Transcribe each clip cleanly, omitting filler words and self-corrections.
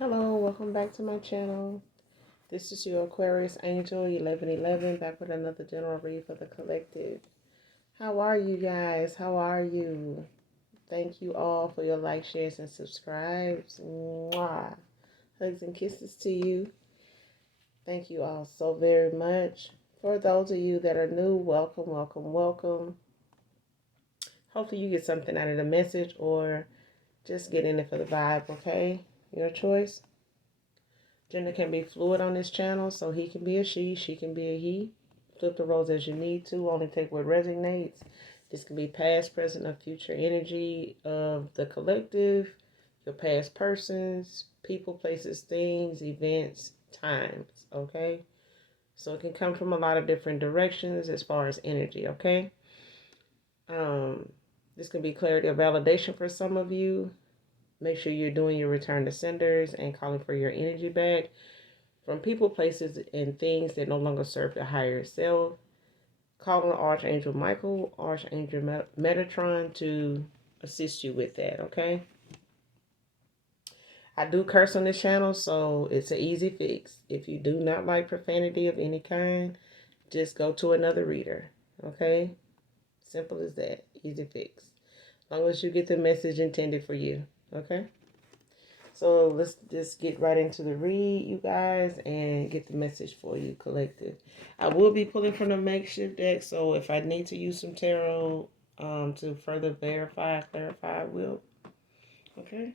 Hello, welcome back to my channel. This is your Aquarius Angel 1111 back with another general read for the collective. How are you guys? How are you? Thank you all for your likes, shares, and subscribes. Mwah. Hugs and kisses to you. Thank you all so very much. For those of you that are new, welcome, welcome, welcome. Hopefully you get something out of the message or just get in it for the vibe, okay? Your choice. Gender can be fluid on this channel, so he can be a she can be a he. Flip the roles as you need to, only take what resonates. This can be past, present, or future energy of the collective, your past persons, people, places, things, events, times, okay? So it can come from a lot of different directions as far as energy, okay? This can be clarity or validation for some of you. Make sure you're doing your return to senders and calling for your energy back from people, places, and things that no longer serve the higher self. Calling Archangel Michael, Archangel Metatron to assist you with that, okay? I do curse on this channel, so it's an easy fix. If you do not like profanity of any kind, just go to another reader, okay? Simple as that. Easy fix. As long as you get the message intended for you, okay? So let's just get right into the read, you guys, and get the message for you, collective. I will be pulling from the makeshift deck, so if I need to use some tarot to further clarify, I will. Okay.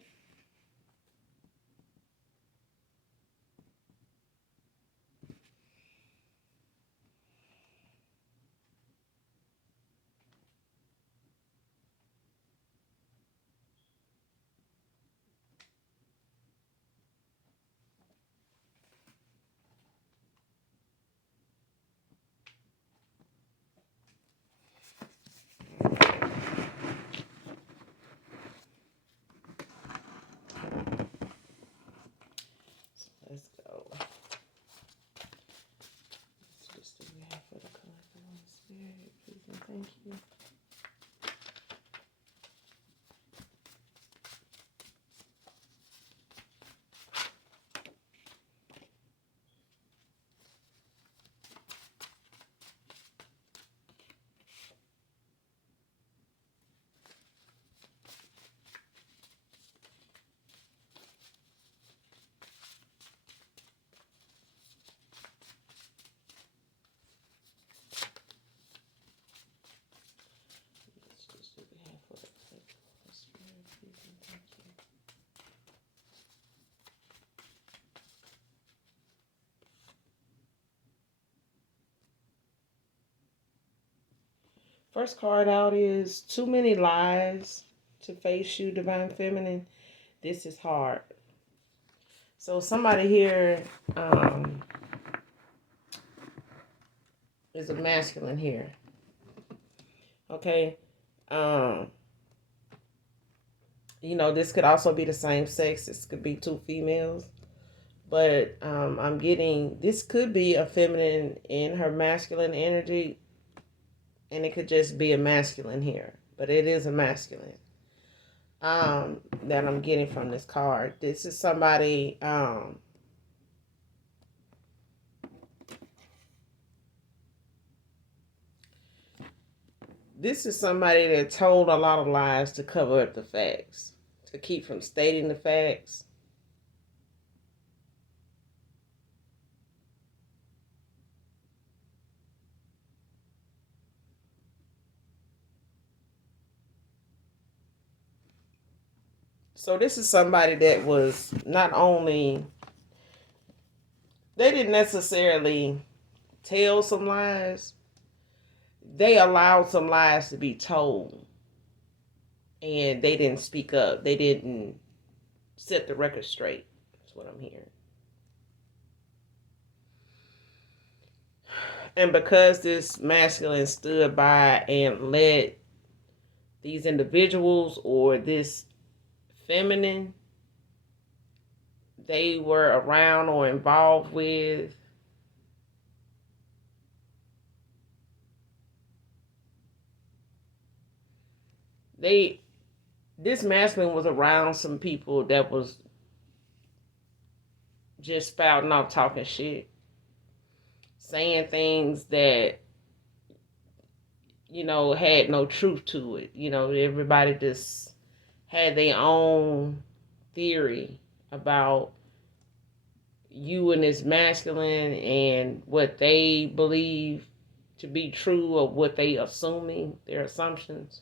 So let's go. It's just that we have for the collective on the spirit, please and thank you. It's just that we have for the collective on the spirit, please and thank you. First card out is too many lies to face you, Divine Feminine. This is hard. So somebody here is a masculine here. Okay. Um, this could also be the same sex. This could be two females. But I'm getting this could be a feminine in her masculine energy, and it could just be a masculine here. But it is a masculine that I'm getting from this card. This is somebody that told a lot of lies to cover up the facts, to keep from stating the facts. So this is somebody that was not only, they didn't necessarily tell some lies, they allowed some lies to be told, and they didn't speak up. They didn't set the record straight. That's what I'm hearing. And because this masculine stood by and let these individuals or this feminine they were around or involved with, this masculine was around some people that was just spouting off, talking shit, saying things that, had no truth to it. Everybody just had their own theory about you and this masculine and what they believe to be true or what they assuming, their assumptions.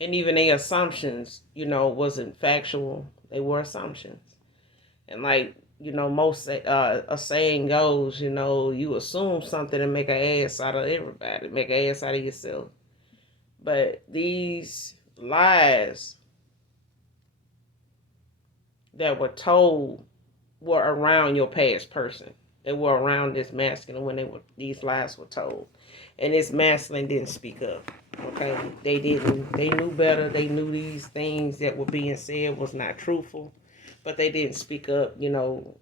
And even their assumptions, wasn't factual. They were assumptions. And like, most a saying goes, you assume something and make an ass out of everybody, make an ass out of yourself. But these lies that were told were around your past person. They were around this masculine when these lies were told. And this masculine didn't speak up. Okay? They didn't. They knew better. They knew these things that were being said was not truthful. But they didn't speak up, and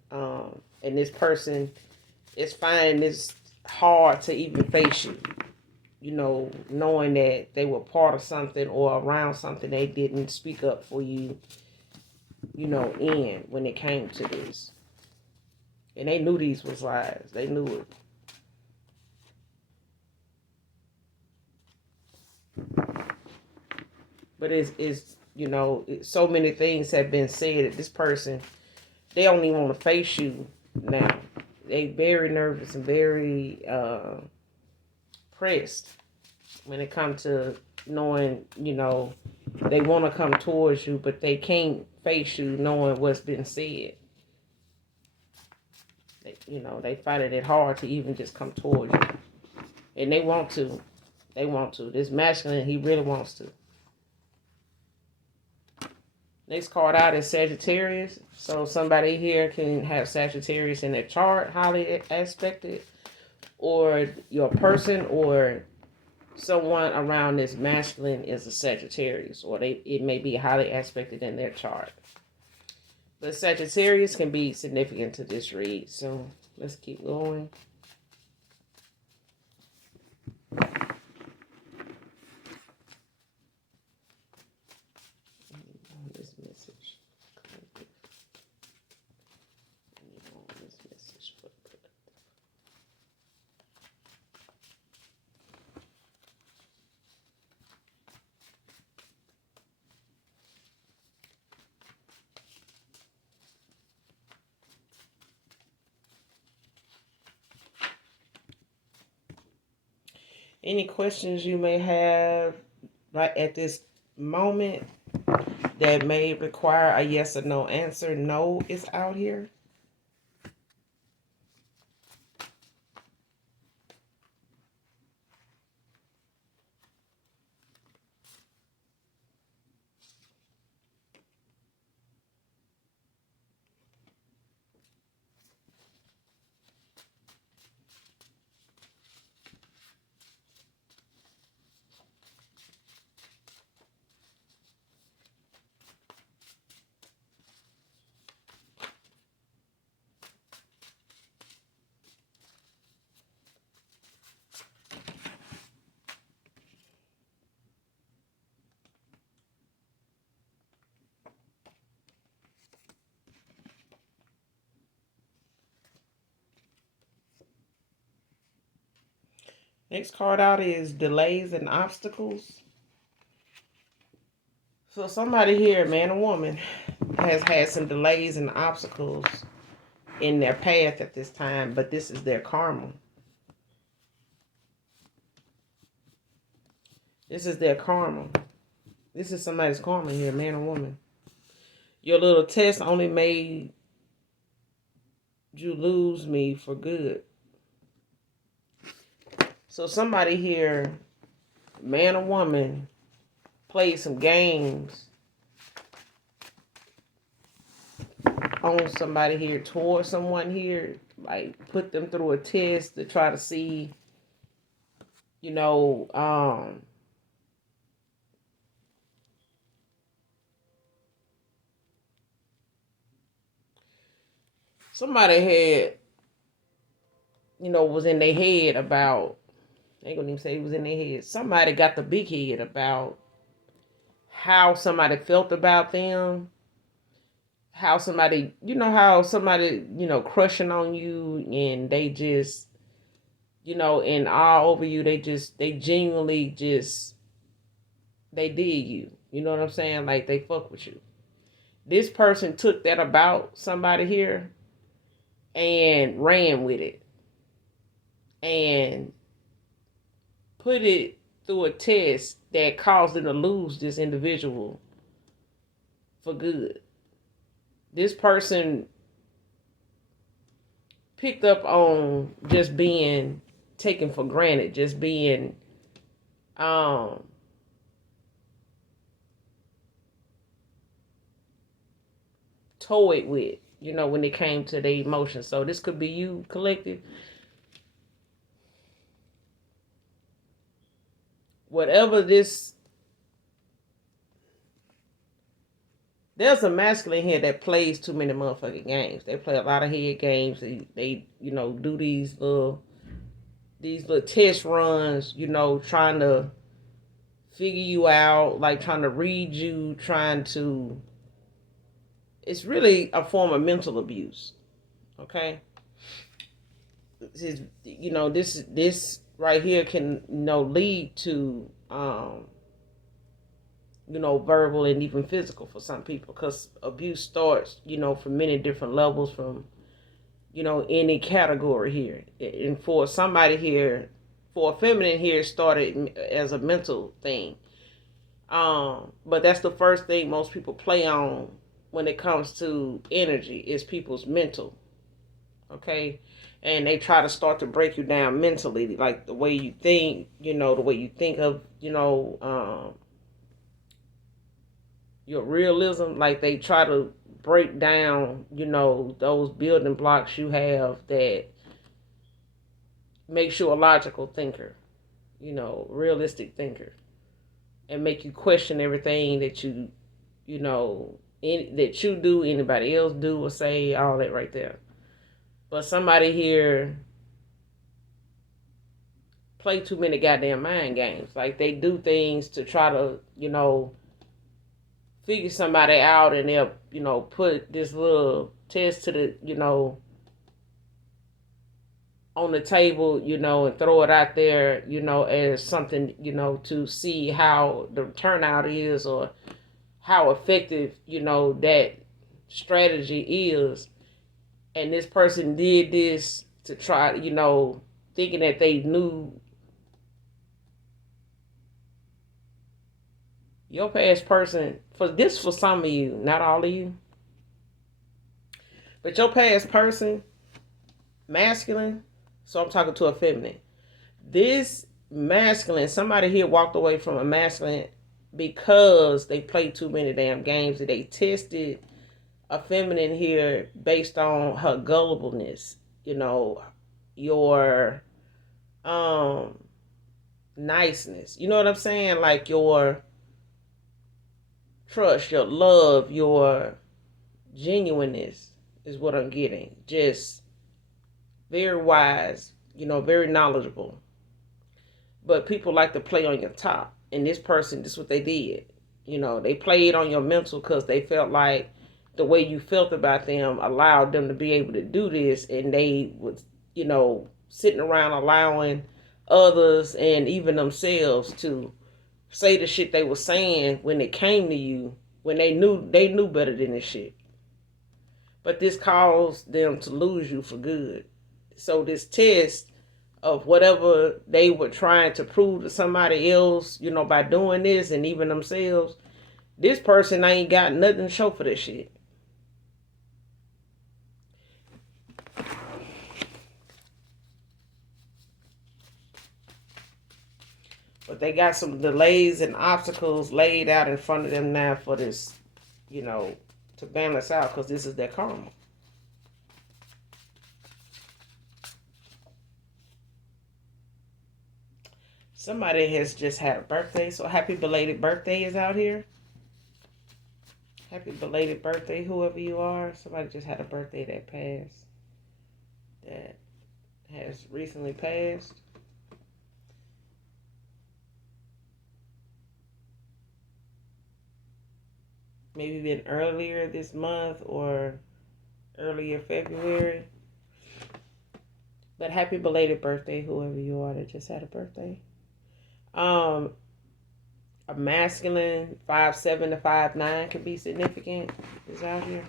this person is finding this hard to even face you, knowing that they were part of something or around something they didn't speak up for you, in when it came to this. And they knew these was lies. They knew it. But it's so many things have been said that this person, they don't even want to face you now. They very nervous and very pressed when it comes to knowing, they want to come towards you, but they can't face you knowing what's been said. They finding it hard to even just come towards you. And they want to. They want to. This masculine, he really wants to. Next card out is Sagittarius. So somebody here can have Sagittarius in their chart, highly aspected, or your person or someone around this masculine is a Sagittarius, or it may be highly aspected in their chart. But Sagittarius can be significant to this read. So let's keep going. This message. This message for the collective. Any questions you may have right at this moment that may require a yes or no answer? No is out here. Next card out is delays and obstacles. So somebody here, man or woman, has had some delays and obstacles in their path at this time, but this is their karma. This is their karma. This is somebody's karma here, man or woman. Your little test only made you lose me for good. So somebody here, man or woman, played some games on somebody here, towards someone here, like put them through a test to try to see, somebody had, was in their head about, I ain't gonna even say it was in their head. Somebody got the big head about how somebody felt about them. how somebody, how somebody, crushing on you, and they just, and all over you, they genuinely just, they dig you. You know what I'm saying? Like, they fuck with you. This person took that about somebody here and ran with it and put it through a test that caused them to lose this individual for good. This person picked up on just being taken for granted, just being um toyed with, when it came to the emotions. So this could be you, collective. Whatever this, there's a masculine here that plays too many motherfucking games. They play a lot of head games. They do these little test runs, trying to figure you out, like trying to read you, trying to. It's really a form of mental abuse. Okay, this right here can lead to verbal and even physical for some people, because abuse starts from many different levels, from any category here. And for somebody here, for a feminine here, it started as a mental thing. But that's the first thing most people play on when it comes to energy, is people's mental. Okay. And they try to start to break you down mentally, like the way you think, the way you think of, your realism. Like, they try to break down, those building blocks you have that makes you a logical thinker, realistic thinker, and make you question everything that that you do, anybody else do or say, all that right there. But somebody here play too many goddamn mind games. Like, they do things to try to, figure somebody out, and they'll, put this little test to the, on the table, and throw it out there, as something, to see how the turnout is, or how effective, that strategy is. And this person did this to try, thinking that they knew. Your past person, for some of you, not all of you, but your past person, masculine, so I'm talking to a feminine. This masculine, somebody here walked away from a masculine because they played too many damn games, and they tested a feminine here based on her gullibleness, your niceness. You know what I'm saying? Like, your trust, your love, your genuineness is what I'm getting. Just very wise, very knowledgeable. But people like to play on your top. And this person, this is what they did. They played on your mental because they felt like the way you felt about them allowed them to be able to do this. And they was, sitting around allowing others and even themselves to say the shit they were saying when it came to you, when they knew better than this shit. But this caused them to lose you for good. So this test of whatever they were trying to prove to somebody else, by doing this, and even themselves, this person ain't got nothing to show for this shit. But they got some delays and obstacles laid out in front of them now for this, to balance out, because this is their karma. Somebody has just had a birthday, so happy belated birthday is out here. Happy belated birthday, whoever you are. Somebody just had a birthday that passed, that has recently passed. maybe been earlier this month or earlier February. But happy belated birthday, whoever you are that just had a birthday. Um, a masculine 5'7" to 5'9" could be significant. Is out here.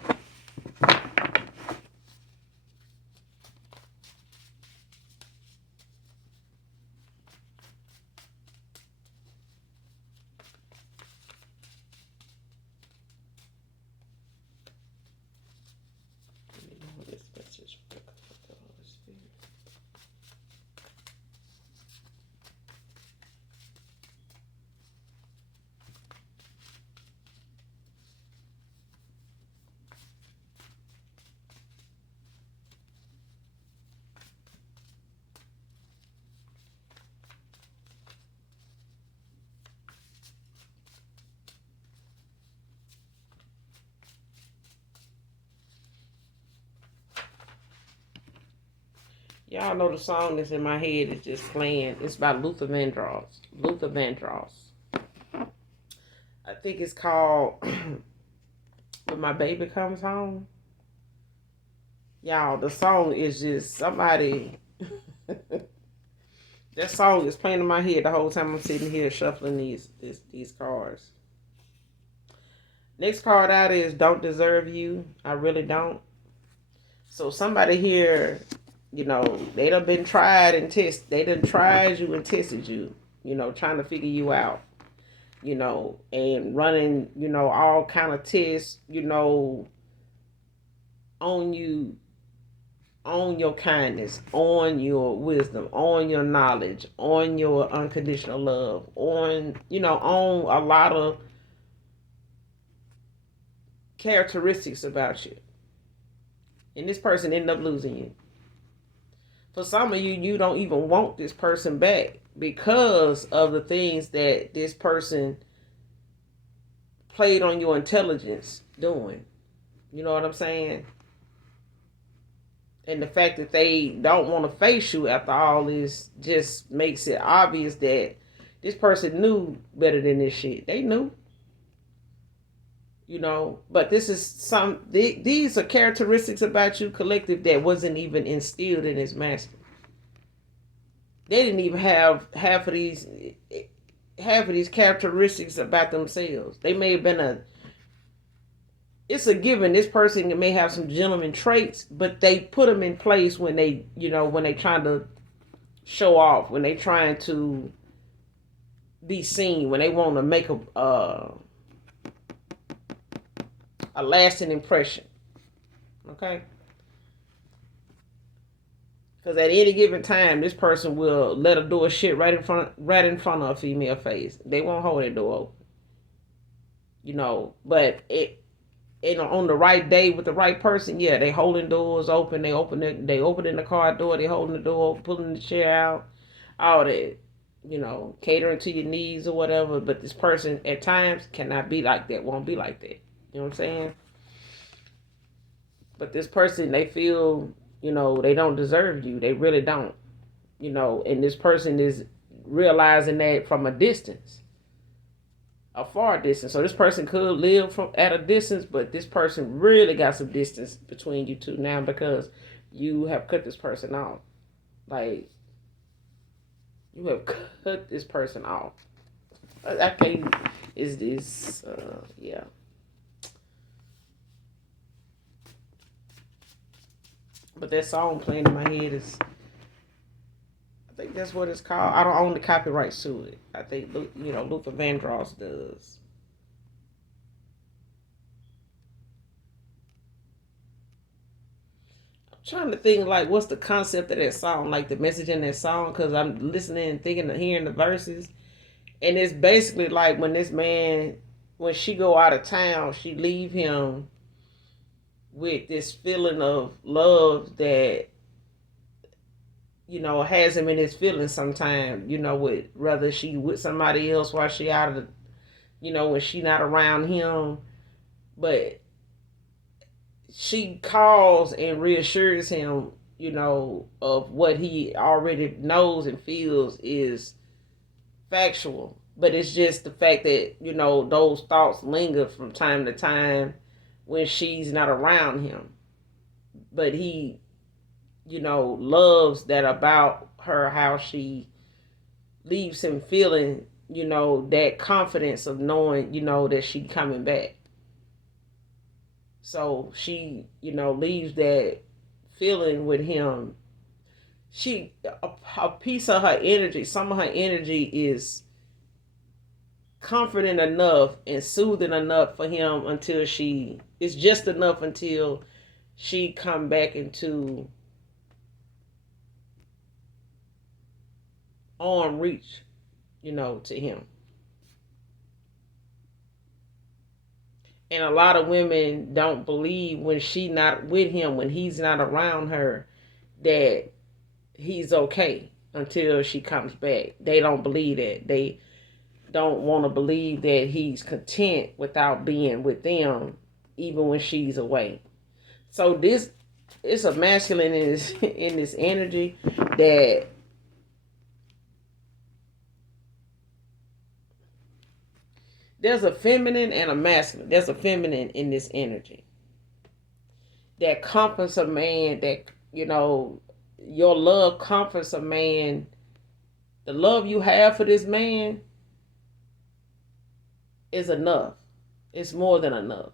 This message. Y'all know the song that's in my head is just playing. It's by Luther Vandross. Luther Vandross. I think it's called When My Baby Comes Home. Y'all, the song is just somebody. That song is playing in my head the whole time I'm sitting here shuffling these cards. Next card out is Don't Deserve You. I Really Don't. So somebody here, you know, they done been tried and tested. They done tried you and tested you, you know, trying to figure you out, you know, and running, you know, all kind of tests, you know, on you, on your kindness, on your wisdom, on your knowledge, on your unconditional love, on, you know, on a lot of characteristics about you. And this person ended up losing you. For some of you, you don't even want this person back because of the things that this person played on your intelligence doing. You know what I'm saying? And the fact that they don't want to face you after all this just makes it obvious that this person knew better than this shit. They knew. You know, but this is these are characteristics about you, collective, that wasn't even instilled in his master. They didn't even have half of these characteristics about themselves. They may have been it's a given. This person may have some gentleman traits, but they put them in place when they, you know, when they trying to show off, when they trying to be seen, when they want to make a lasting impression. Okay? Because at any given time, this person will let a door shit right in front of a female face. They won't hold that door open. You know, but on the right day with the right person, yeah, they holding doors open. They opening the car door. They holding the door open, pulling the chair out, all that. You know, catering to your needs or whatever. But this person at times cannot be like that. Won't be like that. You know what I'm saying? But this person, they feel, you know, they don't deserve you. They really don't. You know, and this person is realizing that from a distance, a far distance. So this person could live from at a distance, but this person really got some distance between you two now because you have cut this person off. Like, you have cut this person off. I can't. Is this? Yeah. But that song playing in my head is, I think that's what it's called. I don't own the copyrights to it. I think, you know, Luther Vandross does. I'm trying to think, like, what's the concept of that song, like the message in that song, because I'm listening and thinking and hearing the verses. And it's basically like when this man, when she go out of town, she leave him with this feeling of love that, you know, has him in his feelings sometimes, you know, with whether she with somebody else while she out of the, you know, when she not around him. But she calls and reassures him, you know, of what he already knows and feels is factual, But it's just the fact that, you know, those thoughts linger from time to time when she's not around him. But he, you know, loves that about her, how she leaves him feeling, you know, that confidence of knowing, you know, that she coming back. So she, you know, leaves that feeling with him. She, a piece of her energy, some of her energy is comforting enough and soothing enough for him until she, it's just enough until she come back into arm reach, you know, to him. And a lot of women don't believe when she not with him, when he's not around her, that he's okay until she comes back. They don't believe that. They don't want to believe that he's content without being with them, even when she's away. So this, it's a masculine in this in this energy that there's a feminine and a masculine. There's a feminine in this energy that comforts a man. That, you know, your love comforts a man. The love you have for this man is enough. It's more than enough.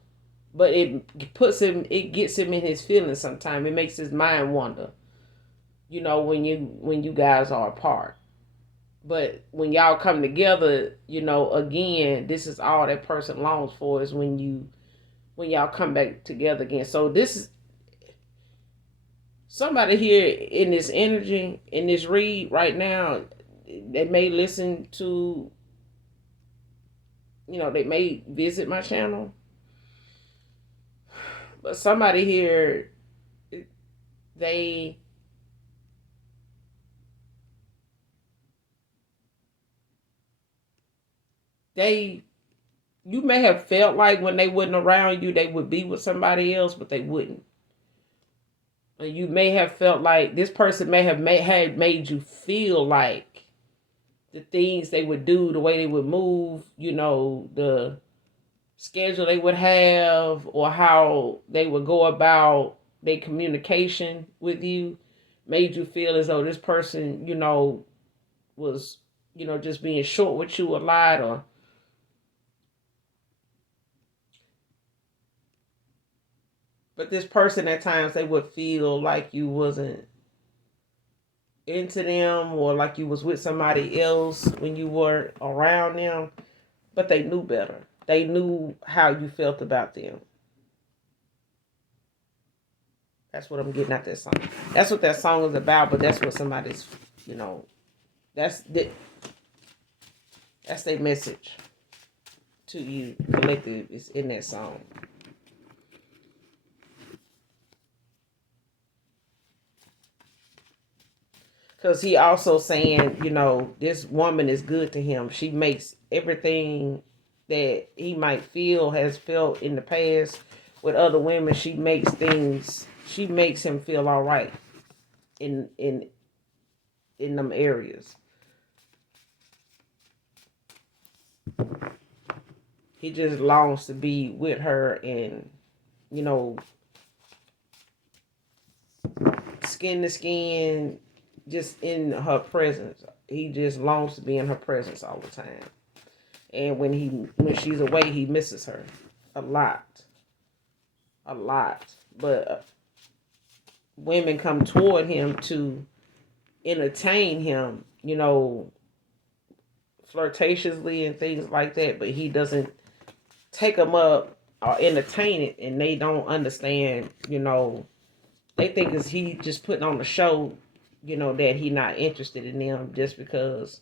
But it puts him, it gets him in his feelings sometimes. It makes his mind wander, you know, when you guys are apart. But when y'all come together, you know, again, this is all that person longs for, is when y'all come back together again. So this is somebody here in this energy, in this read right now, that may listen to, you know, they may visit my channel. But somebody here, they you may have felt like when they wasn't around you, they would be with somebody else, but they wouldn't. And you may have felt like this person may have had made you feel like the things they would do, the way they would move, you know, the schedule they would have, or how they would go about their communication with you, made you feel as though this person, you know, was, you know, just being short with you a lot, or but this person at times they would feel like you wasn't into them, or like you was with somebody else when you were around them, but they knew better. They knew how you felt about them. That's what I'm getting at that song. That's what that song is about, but that's what somebody's, you know, that's their message to you, collective, is in that song. Because he also saying, you know, this woman is good to him. She makes everything that he might feel, has felt in the past with other women. She makes him feel all right in them areas. He just longs to be with her and, you know, skin to skin, just in her presence. He just longs to be in her presence all the time. And when she's away, he misses her a lot. A lot. But women come toward him to entertain him, you know, flirtatiously and things like that, but he doesn't take them up or entertain it, and they don't understand, you know, they think is he just putting on the show, you know, that he not interested in them just because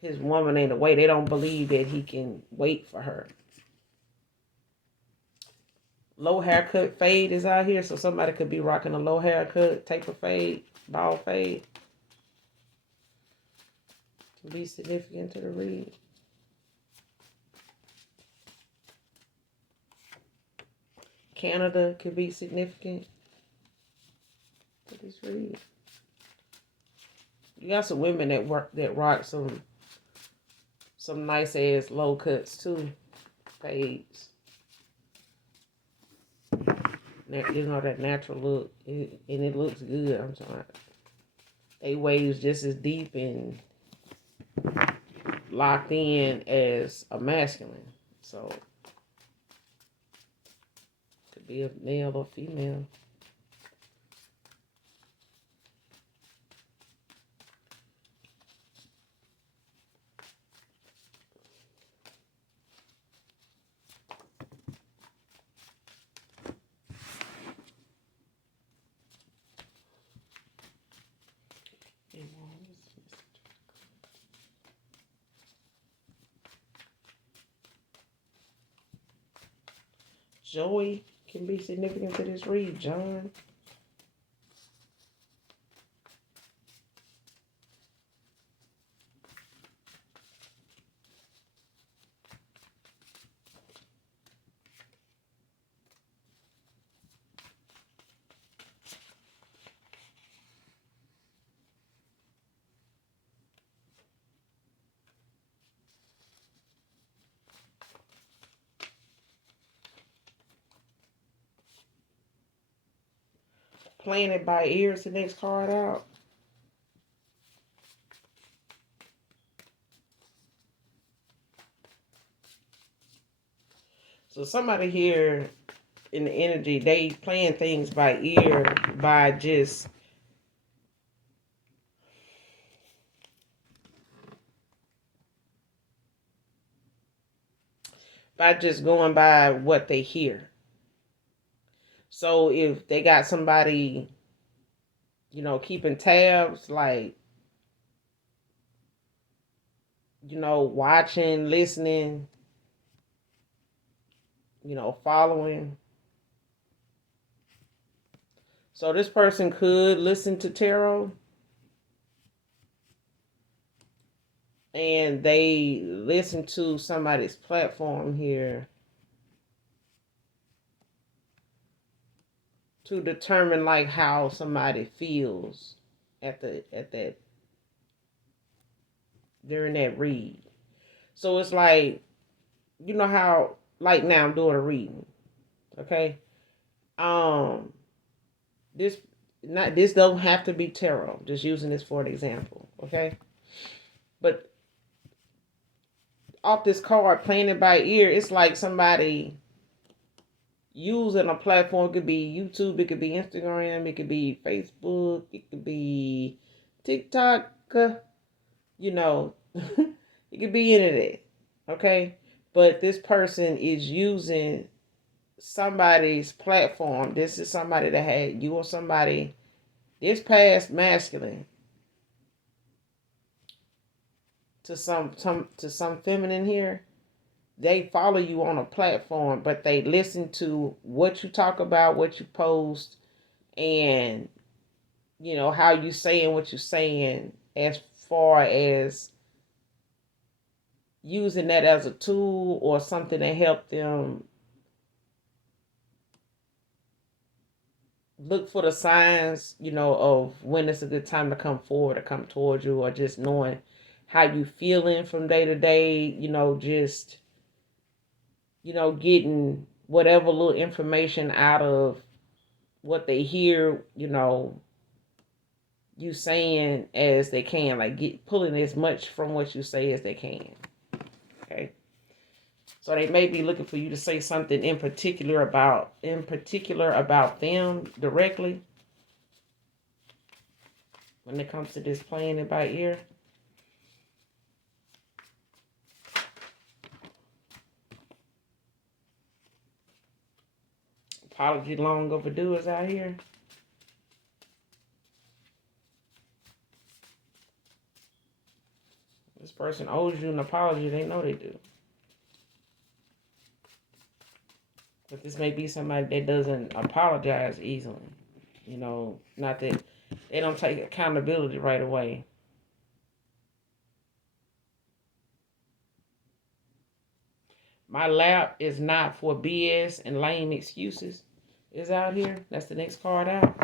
his woman ain't away. They don't believe that he can wait for her. Low haircut fade is out here, so somebody could be rocking a low haircut, taper fade, bald fade. To be significant to the read. Canada could be significant to this read. You got some women that rock some Some nice ass low cuts too. Fades. You know, that natural look. And it looks good. I'm talking about. They waves just as deep and locked in as a masculine. So, could be a male or female. Joy can be significant to this read, John. Playing it by ear is the next card out. So somebody here in the energy, they playing things by ear by just going by what they hear. So if they got somebody, you know, keeping tabs, like, you know, watching, listening, you know, following. So this person could listen to tarot and they listen to somebody's platform here to determine like how somebody feels at that during that read. So it's like, you know how, like now I'm doing a reading, okay? This this don't have to be tarot. Just using this for an example, okay? But off this card, playing it by ear, it's like somebody using a platform. It could be YouTube, it could be Instagram, it could be Facebook, it could be TikTok, you know, it could be any of that, okay? But this person is using somebody's platform. This is somebody that had you or somebody, this past masculine to some feminine here. They follow you on a platform, but they listen to what you talk about, what you post, and you know how you saying what you're saying, as far as using that as a tool or something to help them look for the signs, you know, of when it's a good time to come forward or come towards you, or just knowing how you feeling from day to day, you know, just, you know, getting whatever little information out of what they hear, you know, you saying as they can, like pulling as much from what you say as they can. Okay. So they may be looking for you to say something in particular about them directly when it comes to this playing it by ear. Apology long overdue is out here. This person owes you an apology. They know they do. But this may be somebody that doesn't apologize easily. You know, not that they don't take accountability right away. My lap is not for BS and lame excuses is out here. That's the next card out.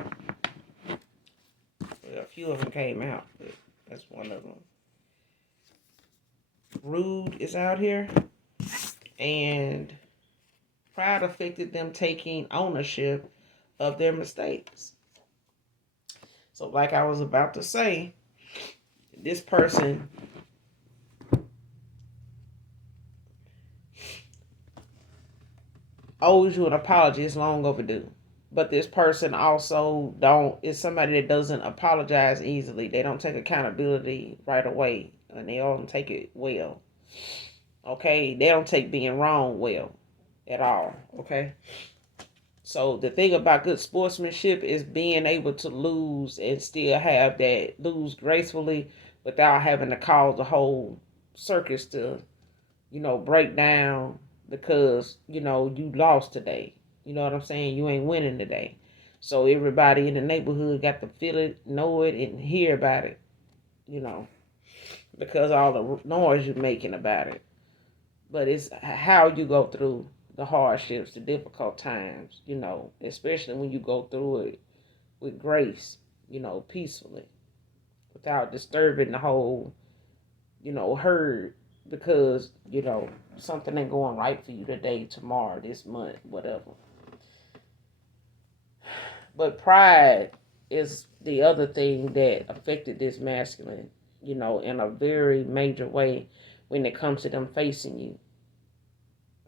Well, a few of them came out, but that's one of them. rude is out here, and pride affected them taking ownership of their mistakes. So, like I was about to say, this person owes you an apology. It's long overdue. But this person also don't is somebody that doesn't apologize easily. They don't take accountability right away, and they don't take it well. Okay, they don't take being wrong well at all. Okay, so the thing about good sportsmanship is being able to lose and still have that lose gracefully without having to cause the whole circus to break down because, you lost today. You know what I'm saying? You ain't winning today. So everybody in the neighborhood got to feel it, know it, and hear about it, you know, because all the noise you're making about it. But it's how you go through the hardships, the difficult times, especially when you go through it with grace, peacefully, without disturbing the whole, herd because, something ain't going right for you today, tomorrow, this month, whatever. But pride is the other thing that affected this masculine, in a very major way when it comes to them facing you.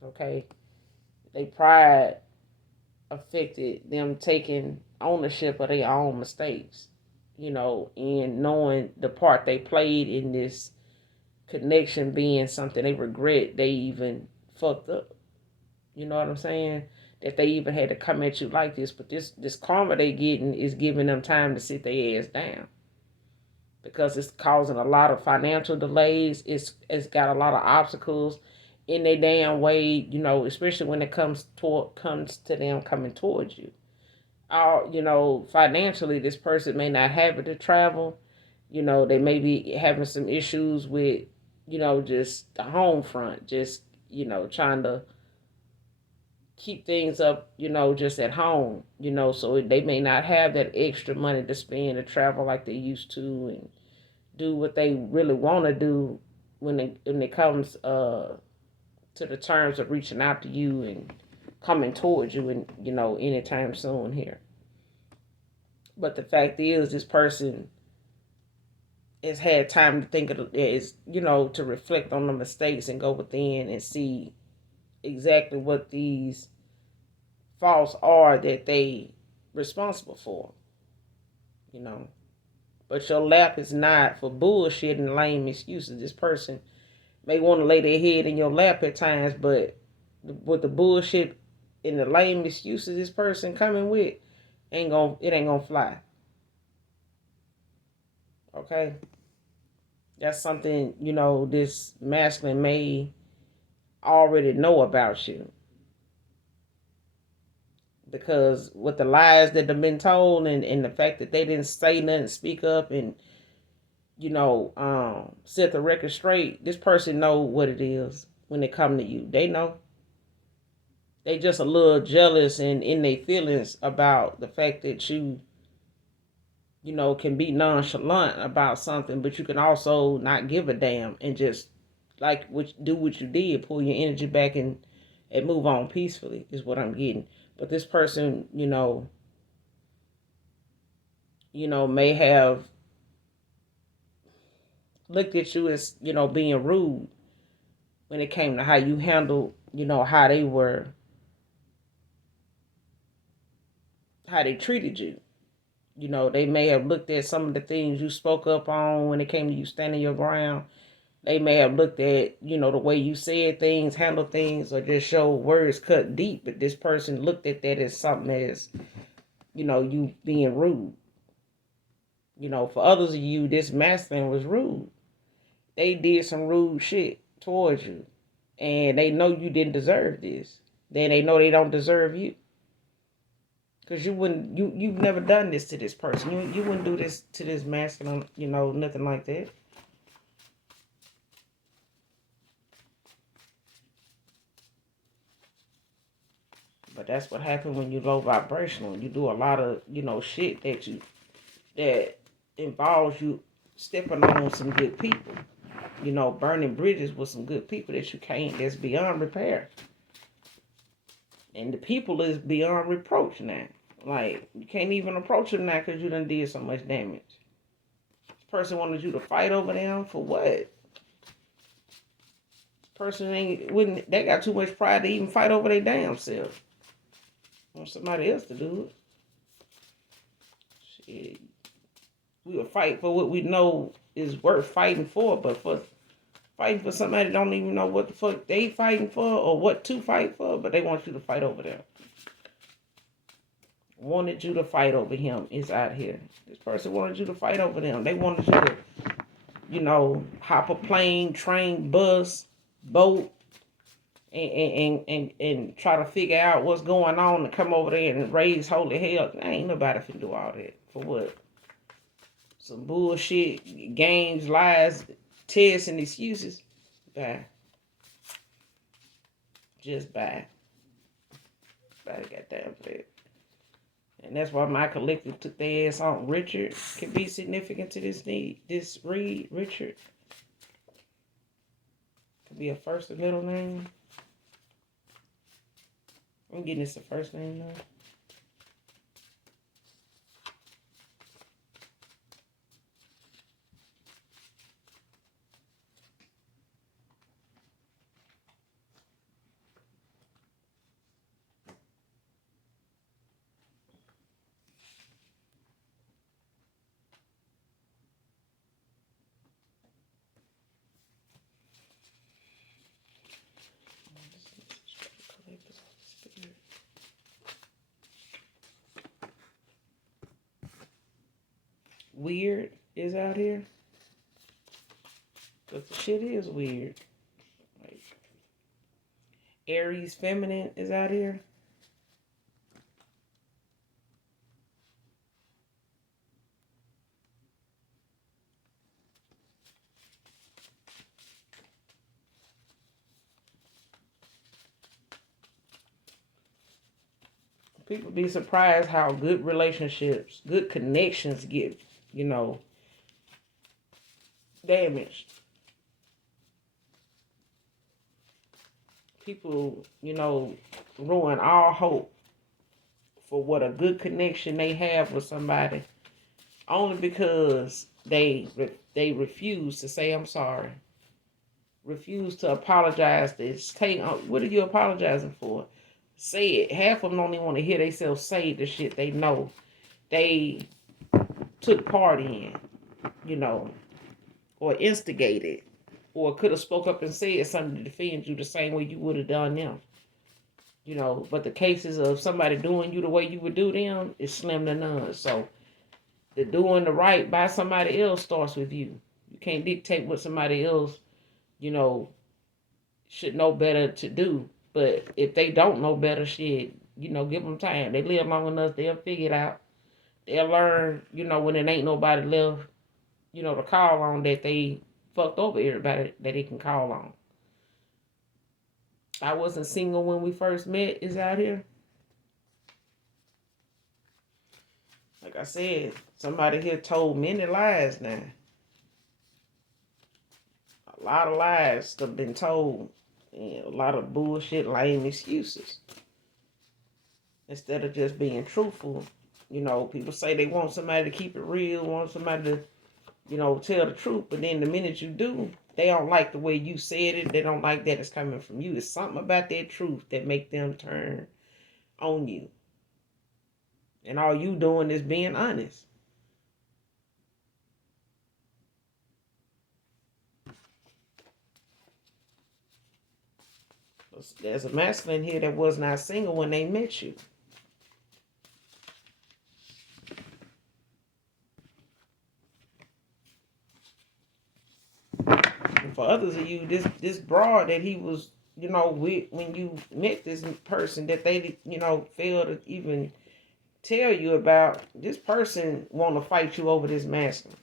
Okay? They pride affected them taking ownership of their own mistakes, and knowing the part they played in this connection being something they regret they even fucked up. You know what I'm saying? That they even had to come at you like this, but this karma they getting is giving them time to sit their ass down because it's causing a lot of financial delays. It's got a lot of obstacles in their damn way, especially when it comes to them coming towards you. Financially, this person may not have it to travel. They may be having some issues with, just the home front, just, trying to keep things up, just at home, so they may not have that extra money to spend to travel like they used to and do what they really want to do when it comes to the terms of reaching out to you and coming towards you and, anytime soon here. But the fact is, this person has had time to think of to reflect on the mistakes and go within and see exactly what these faults are that they responsible for, But your lap is not for bullshit and lame excuses. This person may want to lay their head in your lap at times, but with the bullshit and the lame excuses this person coming with, it ain't gonna fly. Okay? That's something, this masculine may already know about you. Because with the lies that have been told and the fact that they didn't say nothing, speak up and, set the record straight, this person know what it is when they come to you. They know. They just a little jealous and in their feelings about the fact that you can be nonchalant about something, but you can also not give a damn and just do what you did, pull your energy back and move on peacefully is what I'm getting. But this person, may have looked at you as, being rude when it came to how you handled, how they treated you. They may have looked at some of the things you spoke up on when it came to you standing your ground. They may have looked at, the way you said things, handled things, or just show words cut deep. But this person looked at that as something as, you being rude. For others of you, this masculine was rude. They did some rude shit towards you. And they know you didn't deserve this. Then they know they don't deserve you. Because you've never done this to this person. You wouldn't do this to this masculine, nothing like that. But that's what happens when you low vibrational. You do a lot of, shit that involves you stepping on some good people. burning bridges with some good people that you can't, that's beyond repair. And the people is beyond reproach now. Like, you can't even approach them now because you done did so much damage. This person wanted you to fight over them for what? This person they got too much pride to even fight over their damn self. Want somebody else to do it. Shit. We will fight for what we know is worth fighting for, but for fighting for somebody that don't even know what the fuck they fighting for or what to fight for, but they want you to fight over them. Wanted you to fight over him is out here. This person wanted you to fight over them. They wanted you to, hop a plane, train, bus, boat, and try to figure out what's going on and come over there and raise holy hell. Ain't nobody can do all that. For what? Some bullshit, games, lies, tests, and excuses. Bye. Just bye. Bye, goddamn bad. And that's why my collective took their ass on. Richard can be significant to this need. This read, Richard. Could be a first or middle name. I'm getting this a first name now. Weird is out here. But the shit is weird. Like, Aries feminine is out here. People be surprised how good relationships, good connections get, damaged. People, ruin all hope for what a good connection they have with somebody only because they refuse to say I'm sorry. Refuse to apologize. What are you apologizing for? Say it. Half of them don't even want to hear themselves say the shit they know they took part in, or instigated, or could have spoke up and said something to defend you the same way you would have done them. But the cases of somebody doing you the way you would do them is slim to none. So the doing the right by somebody else starts with you. You can't dictate what somebody else, should know better to do. But if they don't know better, shit, give them time. They live long enough, they'll figure it out. They'll learn, when it ain't nobody left, to call on, that they fucked over everybody that they can call on. I wasn't single when we first met is out here. Like I said, somebody here told many lies now. A lot of lies have been told. And a lot of bullshit, lame excuses. Instead of just being truthful. People say they want somebody to keep it real, want somebody to, tell the truth. But then the minute you do, they don't like the way you said it. They don't like that it's coming from you. It's something about that truth that make them turn on you. And all you doing is being honest. There's a masculine here that was not single when they met you. And for others of you, this broad that he was, with when you met this person that they, failed to even tell you about, this person want to fight you over this masculine.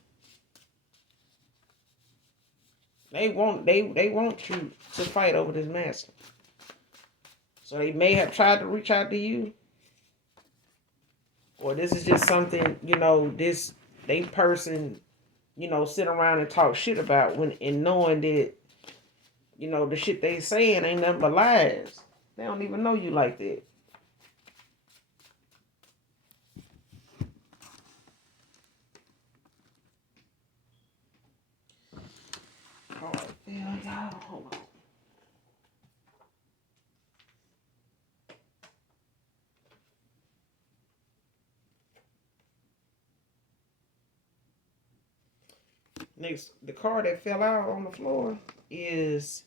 They want you to fight over this masculine. So they may have tried to reach out to you. Or this is just something, this person sit around and talk shit about when and knowing that, the shit they saying ain't nothing but lies. They don't even know you like that. All right, yeah, y'all, hold on. Next, the card that fell out on the floor is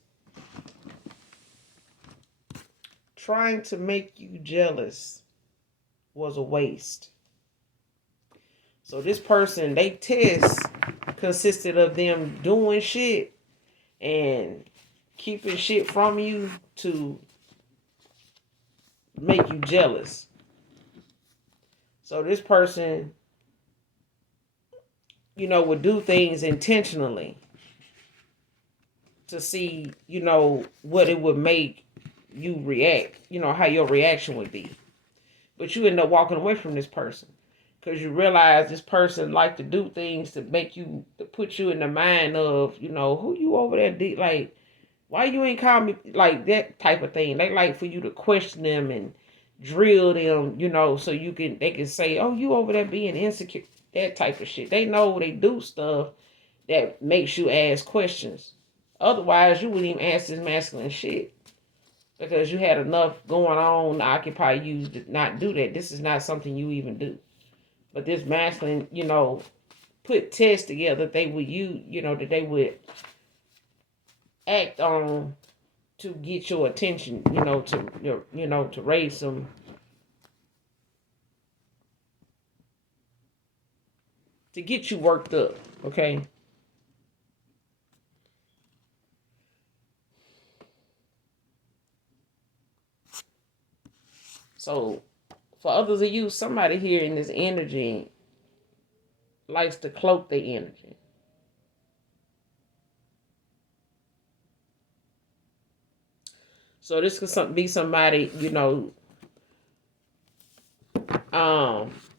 trying to make you jealous was a waste. So this person, they test consisted of them doing shit and keeping shit from you to make you jealous. So this person, would do things intentionally to see, what it would make you react, how your reaction would be. But you end up walking away from this person because you realize this person like to do things to make you, to put you in the mind of, who you over there, like, why you ain't call me, like that type of thing. They like for you to question them and drill them, so they can say, oh, you over there being insecure, that type of shit. They know they do stuff that makes you ask questions. Otherwise, you wouldn't even ask this masculine shit because you had enough going on to occupy you to not do that. This is not something you even do. But this masculine, put tests together that they would use, that they would act on to get your attention, to raise some, to get you worked up, okay? So, for others of you, somebody here in this energy likes to cloak their energy. So this could be somebody,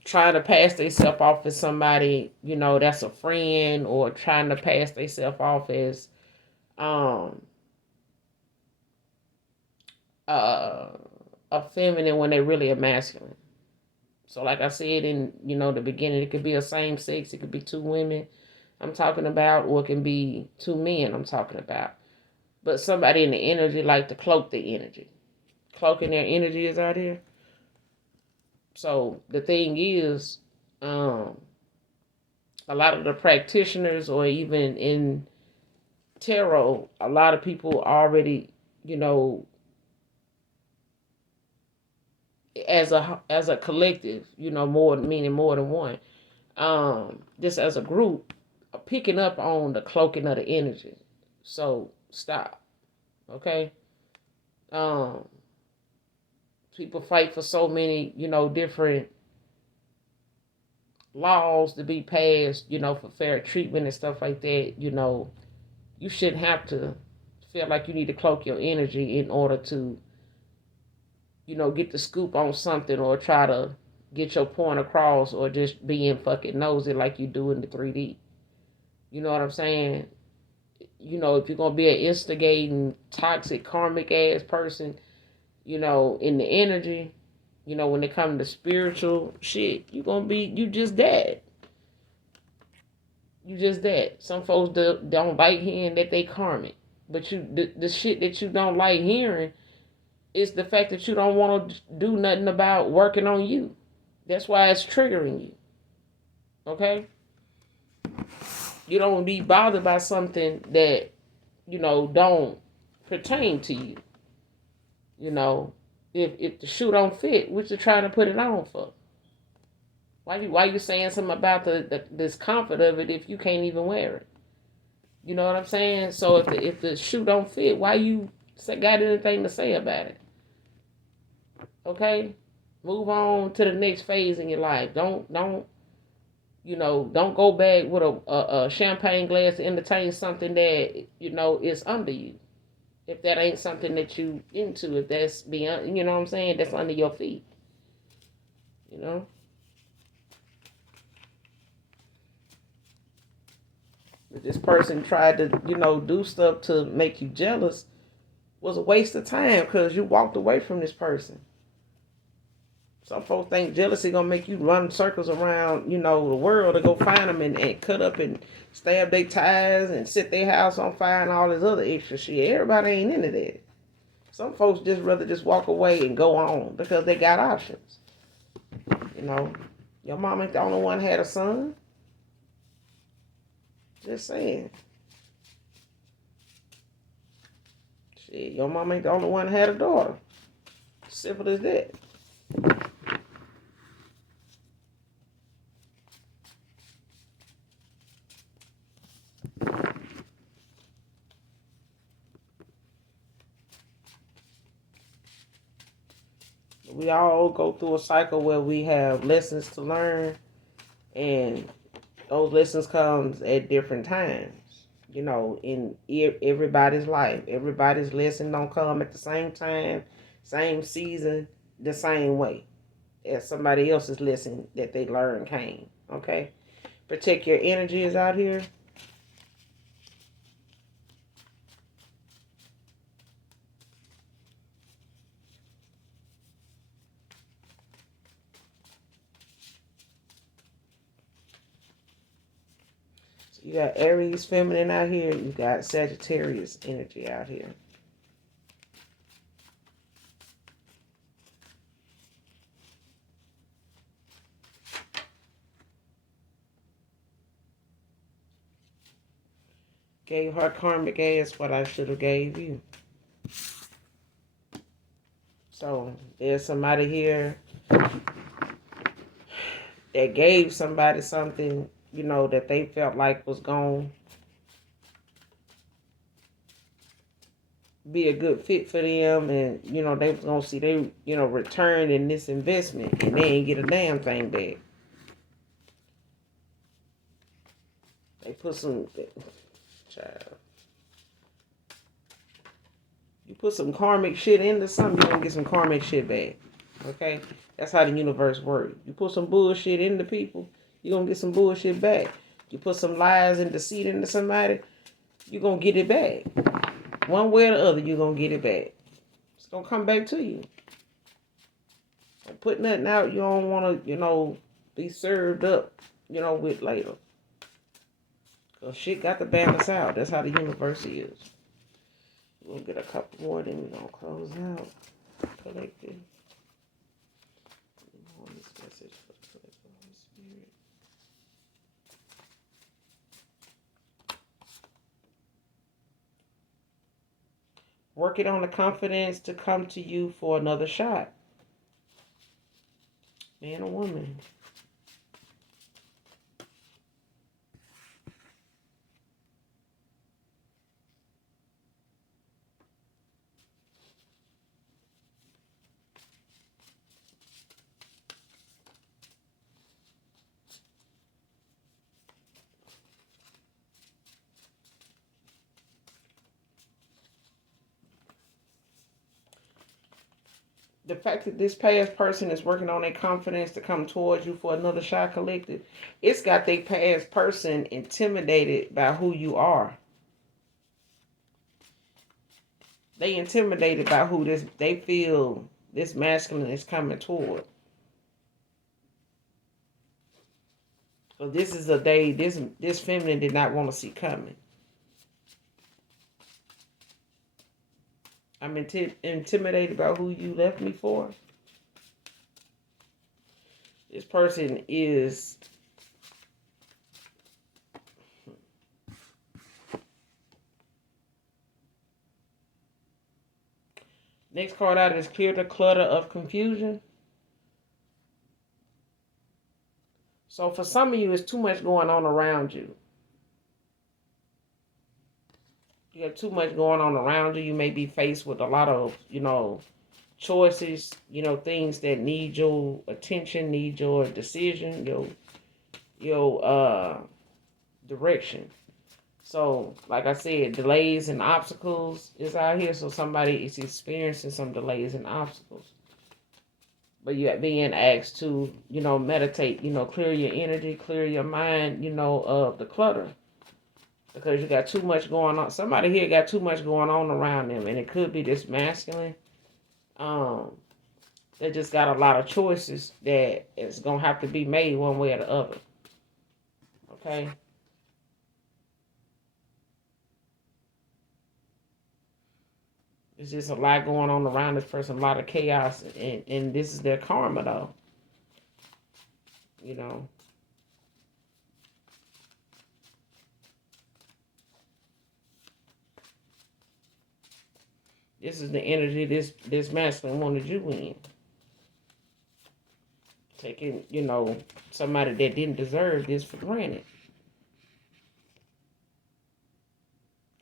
trying to pass themselves off as somebody, that's a friend, or trying to pass themselves off as a feminine when they really a masculine. So like I said in, the beginning, it could be a same sex, it could be two women I'm talking about, or it can be two men I'm talking about. But somebody in the energy like to cloak the energy. Cloaking their energy is out here. So the thing is, a lot of the practitioners, or even in tarot, a lot of people already, as a collective, more meaning more than one, just as a group, picking up on the cloaking of the energy. So stop, okay? Um, People fight for so many, different laws to be passed, for fair treatment and stuff like that. You shouldn't have to feel like you need to cloak your energy in order to, get the scoop on something, or try to get your point across, or just being fucking nosy like you do in the 3D. You know what I'm saying? If you're going to be an instigating, toxic, karmic ass person, in the energy, when it comes to spiritual shit, you just that. You just that. Some folks don't like hearing that they karmic. But the shit that you don't like hearing is the fact that you don't want to do nothing about working on you. That's why it's triggering you. Okay? You don't be bothered by something that, don't pertain to you. If the shoe don't fit, what you trying to put it on for? Why you saying something about the discomfort of it if you can't even wear it? You know what I'm saying? So if the shoe don't fit, why you got anything to say about it? Okay, move on to the next phase in your life. Don't go back with a champagne glass to entertain something that is under you. If that ain't something that you into, if that's beyond, you know what I'm saying, that's under your feet. You know. If this person tried to, do stuff to make you jealous, was a waste of time because you walked away from this person. Some folks think jealousy gonna make you run circles around, the world to go find them and cut up and stab their tires and set their house on fire and all this other extra shit. Everybody ain't into that. Some folks just rather just walk away and go on because they got options. Your mom ain't the only one had a son. Just saying. Shit, your mom ain't the only one had a daughter. Simple as that. We all go through a cycle where we have lessons to learn, and those lessons comes at different times. In everybody's life, everybody's lesson don't come at the same time, same season, the same way as somebody else's lesson that they learned came. Okay, protect your energy is out here. You got Aries feminine out here. You got Sagittarius energy out here. Gave her karmic ass what I should have gave you. So there's somebody here that gave somebody something, that they felt like was going to be a good fit for them. And, they was going to see they, return in this investment. And they ain't get a damn thing back. They put some... Child. You put some karmic shit into something, you're going to get some karmic shit back. Okay? That's how the universe works. You put some bullshit into people, you're going to get some bullshit back. You put some lies and deceit into somebody, you're going to get it back. One way or the other, you're going to get it back. It's going to come back to you. Don't put nothing out you don't want to, be served up, with later. Because shit got to balance out. That's how the universe is. We'll get a couple more, then we're going to close out. Collective. Message for the collective Holy Spirit. Working on the confidence to come to you for another shot. Man or woman. The fact that this past person is working on their confidence to come towards you for another shot collected, it's got their past person intimidated by who you are. They intimidated by who they feel this masculine is coming toward. So this is a day this feminine did not want to see coming. I'm intimidated by who you left me for. This person is... Next card out is clear the clutter of confusion. So for some of you, it's too much going on around you. You have too much going on around you. You may be faced with a lot of, choices, things that need your attention, need your decision, your direction. So, like I said, delays and obstacles is out here. So somebody is experiencing some delays and obstacles. But you're being asked to, meditate, clear your energy, clear your mind, of the clutter. Because you got too much going on. Somebody here got too much going on around them, and it could be this masculine. They just got a lot of choices that it's gonna have to be made one way or the other. Okay. There's just a lot going on around this person, a lot of chaos, and this is their karma, though. You know. This is the energy this masculine wanted you in. Taking, somebody that didn't deserve this for granted.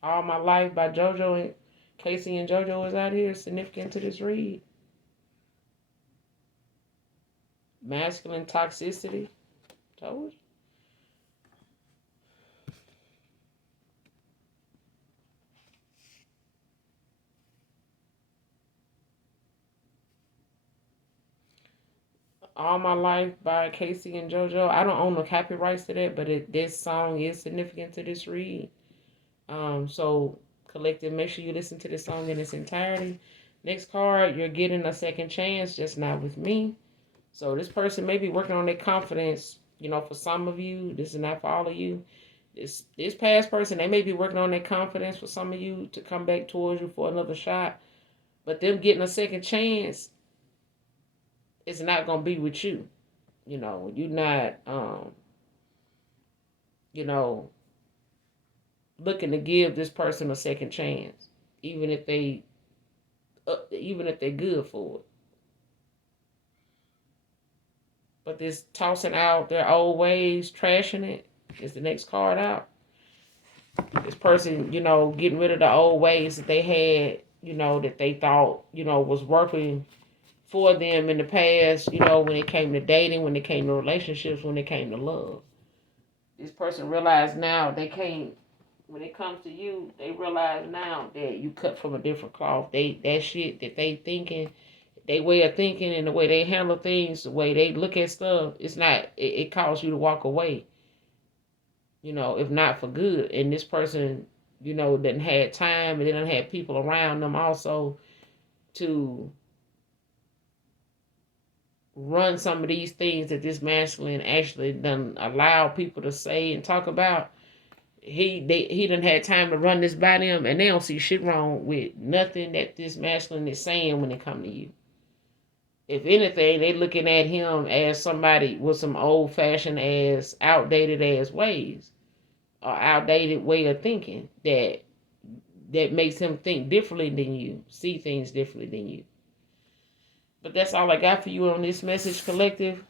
All My Life by JoJo and Casey and JoJo is out here, significant to this read. Masculine toxicity. Told you. All My Life by Casey and JoJo. I don't own the copyrights to that, but this song is significant to this read. So collective, make sure you listen to this song in its entirety. Next card, you're getting a second chance, just not with me. So this person may be working on their confidence. For some of you, this is not for all of you. This past person, they may be working on their confidence for some of you to come back towards you for another shot. But them getting a second chance, it's not gonna be with you. You're not looking to give this person a second chance, even if they're good for it. But this tossing out their old ways, trashing it, is the next card out. This person, getting rid of the old ways that they had, that they thought, was working for them in the past, when it came to dating, when it came to relationships, when it came to love. This person realized now they can't, when it comes to you, they realize now that you cut from a different cloth. That shit that they thinking, their way of thinking and the way they handle things, the way they look at stuff, it caused you to walk away. If not for good. And this person, didn't have time, and they didn't have people around them also to run some of these things that this masculine actually done allow people to say and talk about. He done had time to run this by them, and they don't see shit wrong with nothing that this masculine is saying when it come to you. If anything, they looking at him as somebody with some old-fashioned ass, outdated ass ways, or outdated way of thinking that makes him think differently than you, see things differently than you. But that's all I got for you on this message, collective.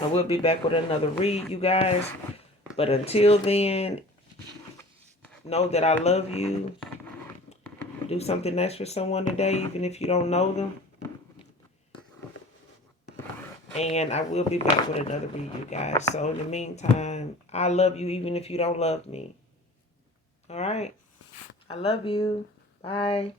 I will be back with another read, you guys. But until then, know that I love you. Do something nice for someone today, even if you don't know them. And I will be back with another read, you guys. So in the meantime, I love you even if you don't love me. All right? I love you. Bye.